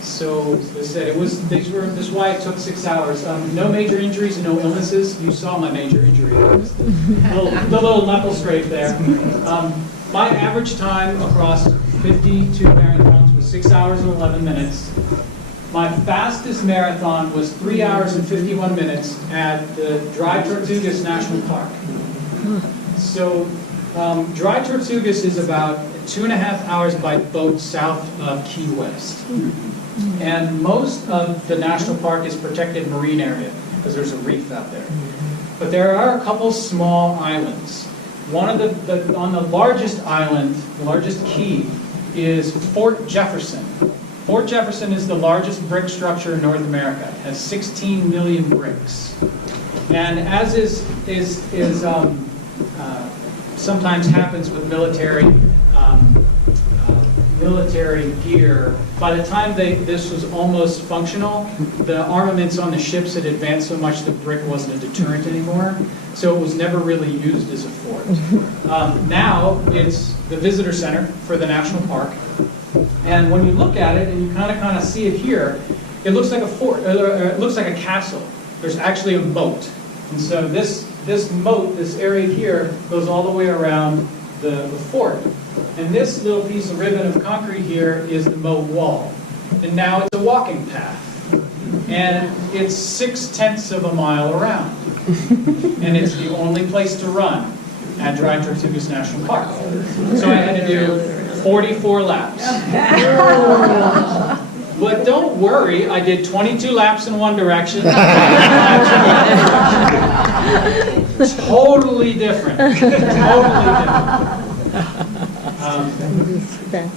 So, as I said, this is why it took 6 hours. No major injuries and no illnesses. You saw my major injury. The little knuckle scrape there. My average time across 52 marathons was 6 hours and 11 minutes. My fastest marathon was 3 hours and 51 minutes at the Dry Tortugas National Park. So Dry Tortugas is about 2.5 hours by boat south of Key West. And most of the national park is protected marine area because there's a reef out there. But there are a couple small islands. One of on the largest island, the largest key, is Fort Jefferson. Fort Jefferson is the largest brick structure in North America. It has 16 million bricks. And as sometimes happens with military gear, by the time this was almost functional, the armaments on the ships had advanced so much that brick wasn't a deterrent anymore. So it was never really used as a fort. Now it's the visitor center for the national park. And when you look at it and you kind of see it here, it looks like a fort, it looks like a castle. There's actually a moat. And so this moat, this area here, goes all the way around the fort. And this little piece of ribbon of concrete here is the moat wall. And now it's a walking path. And it's 6/10 of a mile around. And it's the only place to run at Dry Tortugas National Park. So I had to do 44 laps. But don't worry, I did 22 laps in one direction. Totally different. Totally different.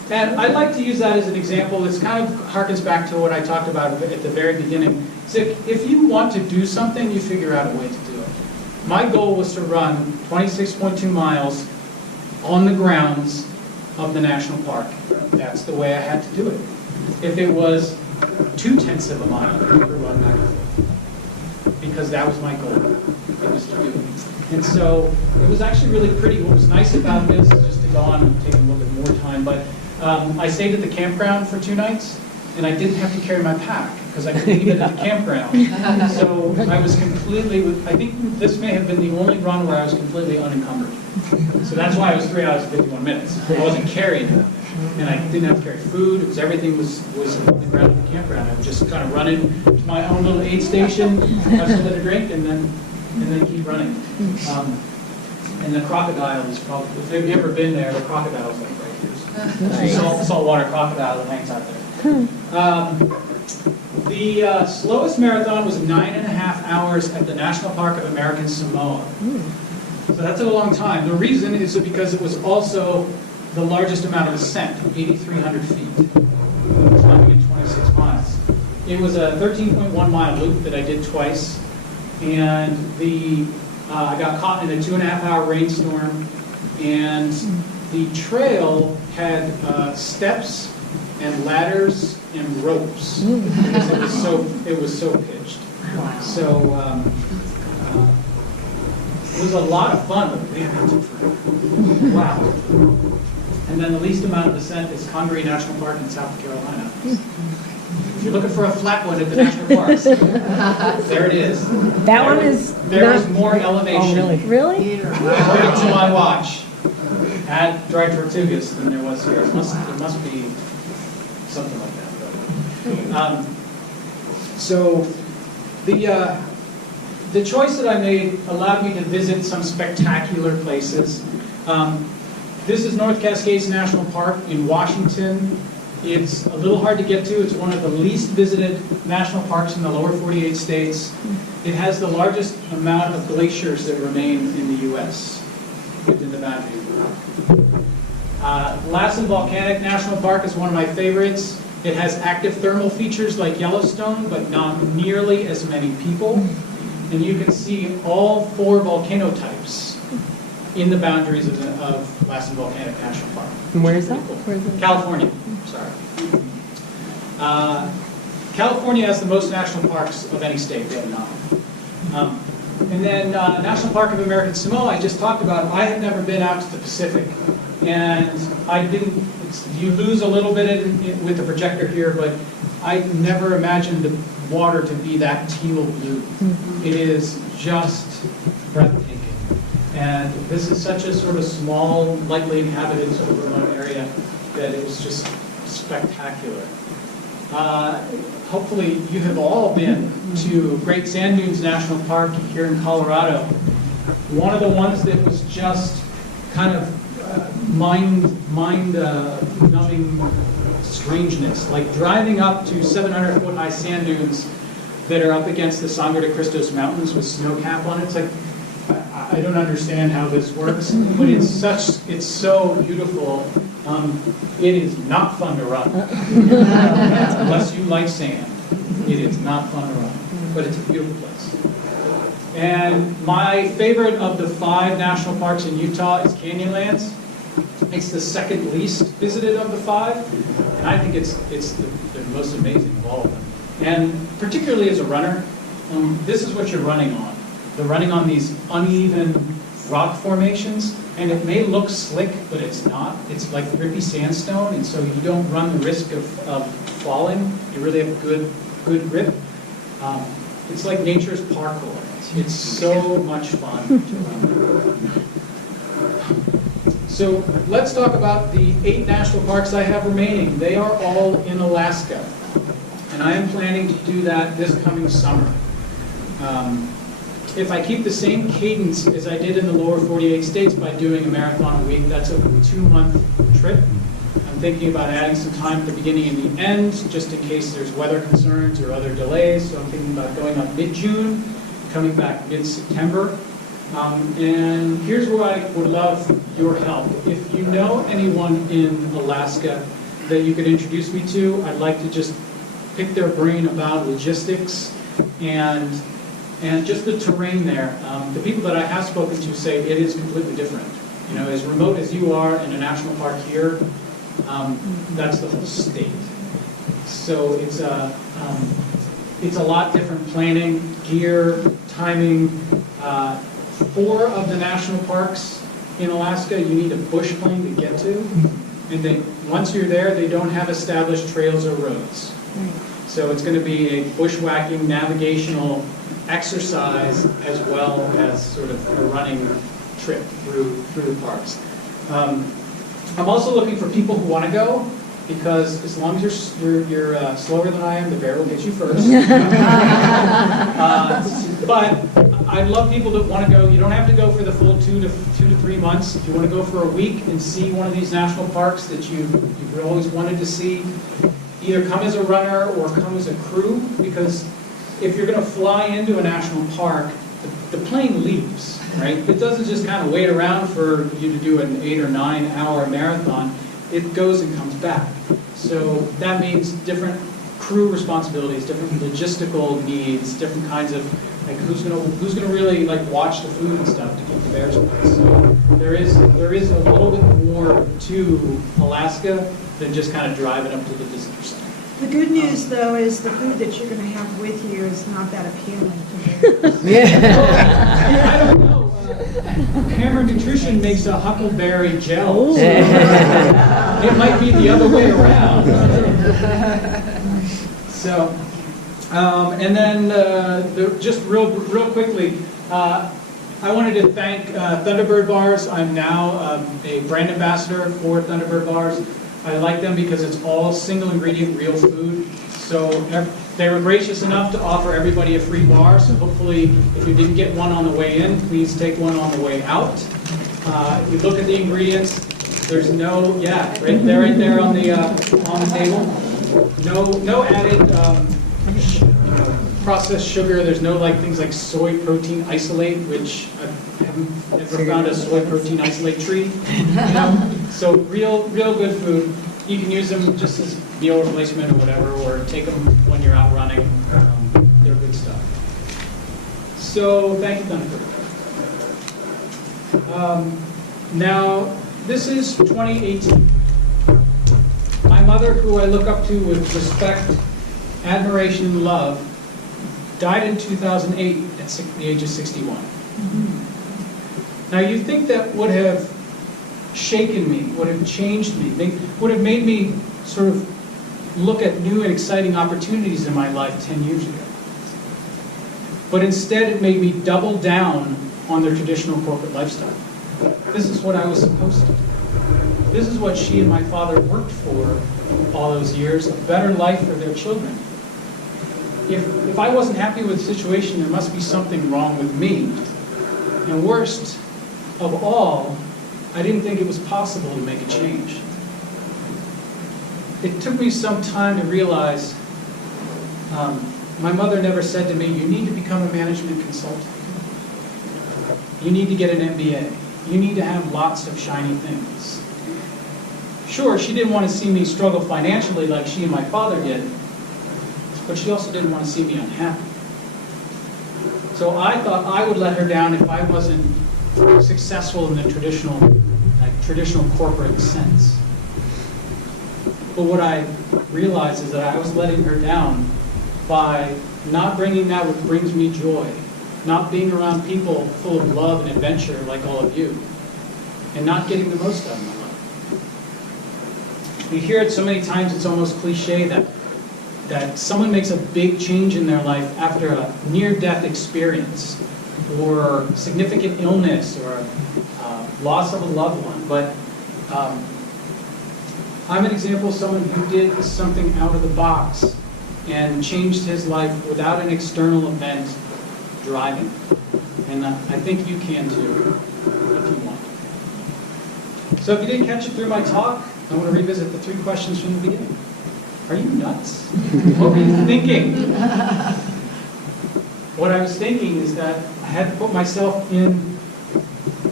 And I like to use that as an example. This kind of harkens back to what I talked about at the very beginning. So if you want to do something, you figure out a way to do it. My goal was to run 26.2 miles on the grounds of the national park. That's the way I had to do it. If it was 2/10 of a mile, I would run back and forth. Because that was my goal. It was to do it. And so it was actually really pretty. What was nice about this, just to go on and take a little bit more time, but I stayed at the campground for 2 nights, and I didn't have to carry my pack because I could leave it at the campground. So I was completely, I think this may have been the only run where I was completely unencumbered. So that's why I was 3 hours and 51 minutes. I wasn't carrying it. And I didn't have to carry food. It was everything was on the ground at the campground. I would just kind of run into my own little aid station, have some a drink, and then keep running. And the crocodile is probably, if you've ever been there, the crocodile is like right here. Saltwater crocodile that hangs out there. The slowest marathon was 9.5 hours at the National Park of American Samoa. So that took a long time. The reason is because it was also the largest amount of ascent, 8,300 feet, climbing in 26 miles. It was a 13.1 mile loop that I did twice, and I got caught in a 2.5 hour rainstorm, and the trail had steps and ladders and ropes because it was so pitched. So it was a lot of fun, but man, it took forever. Wow. And then the least amount of descent is Congaree National Park in South Carolina. If you're looking for a flat one at the national parks, there it is. There is more elevation. Really? According to my watch, at Dry Tortugas than there was here. It must be something like that. So the choice that I made allowed me to visit some spectacular places. This is North Cascades National Park in Washington. It's a little hard to get to. It's one of the least visited national parks in the lower 48 states. It has the largest amount of glaciers that remain in the U.S. within the boundary. Lassen Volcanic National Park is one of my favorites. It has active thermal features like Yellowstone, but not nearly as many people. And you can see all 4 volcano types in the boundaries of Lassen Volcanic National Park. And where is that? Cool. Where is it? California. Sorry. California has the most national parks of any state. We have 9. And then National Park of American Samoa, I just talked about. I had never been out to the Pacific, and I didn't. You lose a little bit with the projector here, but I never imagined the water to be that teal blue. It is just breathtaking. And this is such a sort of small, lightly inhabited sort of remote area that it was just spectacular. Hopefully you have all been to Great Sand Dunes National Park here in Colorado. One of the ones that was just kind of mind-numbing strangeness, like driving up to 700-foot high sand dunes that are up against the Sangre de Cristos Mountains with snow cap on it. It's like, I don't understand how this works, but it's so beautiful. It is not fun to run. Unless you like sand, it is not fun to run, but it's a beautiful place. And my favorite of the 5 national parks in Utah is Canyonlands. It's the second least visited of the 5, and I think it's the most amazing of all of them. And particularly as a runner, this is what you're running on. You're running on these uneven rock formations, and it may look slick, but it's not. It's like grippy sandstone, and so you don't run the risk of falling. You really have good grip. It's like nature's parkour. It's so much fun to run. So let's talk about the 8 national parks I have remaining. They are all in Alaska, and I am planning to do that this coming summer. If I keep the same cadence as I did in the lower 48 states by doing a marathon a week, that's a 2-month trip. I'm thinking about adding some time at the beginning and the end, just in case there's weather concerns or other delays. So I'm thinking about going up mid-June, coming back mid-September. And here's where I would love your help. If you know anyone in Alaska that you could introduce me to, I'd like to just pick their brain about logistics and just the terrain there. The people that I have spoken to say it is completely different. You know, as remote as you are in a national park here, that's the whole state. So it's a lot different planning, gear, timing. 4 of the national parks in Alaska, you need a bush plane to get to. And once you're there, they don't have established trails or roads. So it's going to be a bushwhacking navigational exercise as well as sort of a running trip through the parks. I'm also looking for people who want to go, because as long as you're slower than I am, the bear will get you first. But I love people that want to go. You don't have to go for the full 2 to 3 months. If you want to go for a week and see one of these national parks that you've always wanted to see, either come as a runner or come as a crew, because if you're going to fly into a national park, the plane leaves, right? It doesn't just kind of wait around for you to do an 8 or 9 hour marathon. It goes and comes back. So that means different crew responsibilities, different logistical needs, different kinds of, like, who's gonna really like watch the food and stuff to keep the bears away. So there is a little bit more to Alaska than just kind of driving up to the visitor center. The good news, though, is the food that you're going to have with you is not that appealing to me. I don't know. Hammer Nutrition makes a huckleberry gel. So it might be the other way around. So, and then just real quickly, I wanted to thank Thunderbird Bars. I'm now a brand ambassador for Thunderbird Bars. I like them because it's all single ingredient, real food. So they were gracious enough to offer everybody a free bar. So hopefully, if you didn't get one on the way in, please take one on the way out. If you look at the ingredients, there's no, right there on the table. No added processed sugar. There's no things like soy protein isolate, which I haven't ever found a soy protein isolate tree. So real good food. You can use them just as meal replacement or whatever, or take them when you're out running. They're good stuff. So thank you, Thunderbird. Now, this is 2018. My mother, who I look up to with respect, admiration, and love, died in 2008 at the age of 61. Now, you think that would have shaken me, would have changed me, would have made me sort of look at new and exciting opportunities in my life 10 years ago. But instead, it made me double down on their traditional corporate lifestyle. This is what I was supposed to do. This is what she and my father worked for all those years, a better life for their children. If I wasn't happy with the situation, there must be something wrong with me. And worst of all, I didn't think it was possible to make a change. It took me some time to realize, my mother never said to me, you need to become a management consultant. You need to get an MBA. You need to have lots of shiny things. Sure, she didn't want to see me struggle financially like she and my father did, but she also didn't want to see me unhappy. So I thought I would let her down if I wasn't successful in the traditional corporate sense. But what I realized is that I was letting her down by not bringing that which brings me joy, not being around people full of love and adventure like all of you, and not getting the most out of my life. You hear it so many times, it's almost cliche that someone makes a big change in their life after a near-death experience, or significant illness, or loss of a loved one. But I'm an example of someone who did something out of the box and changed his life without an external event driving. And I think you can too, if you want. So if you didn't catch it through my talk, I want to revisit the 3 questions from the beginning. Are you nuts? What were you thinking? What I was thinking is that I had to put myself in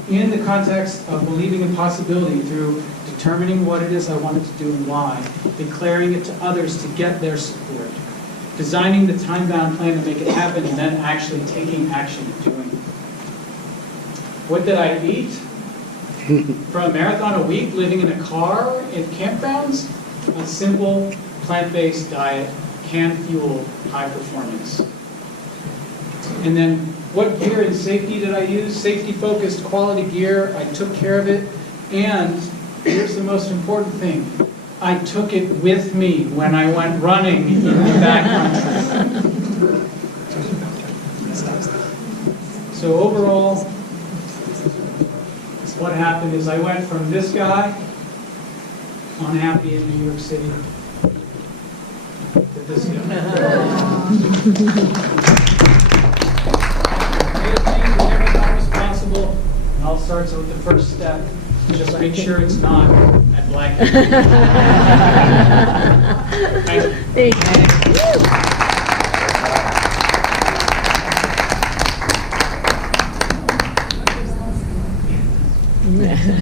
the context of believing in possibility through determining what it is I wanted to do and why, declaring it to others to get their support, designing the time-bound plan to make it happen, and then actually taking action and doing it. What did I eat? For a marathon a week, living in a car in campgrounds? A simple plant-based diet can fuel high performance. And then what gear and safety did I use? Safety-focused quality gear. I took care of it. And here's the most important thing. I took it with me when I went running in the backcountry. So overall, what happened is I went from this guy, unhappy in New York City, to this guy. Made a change whenever that was possible, and I'll start with the first step. Just make sure it's not at Black. Thank you.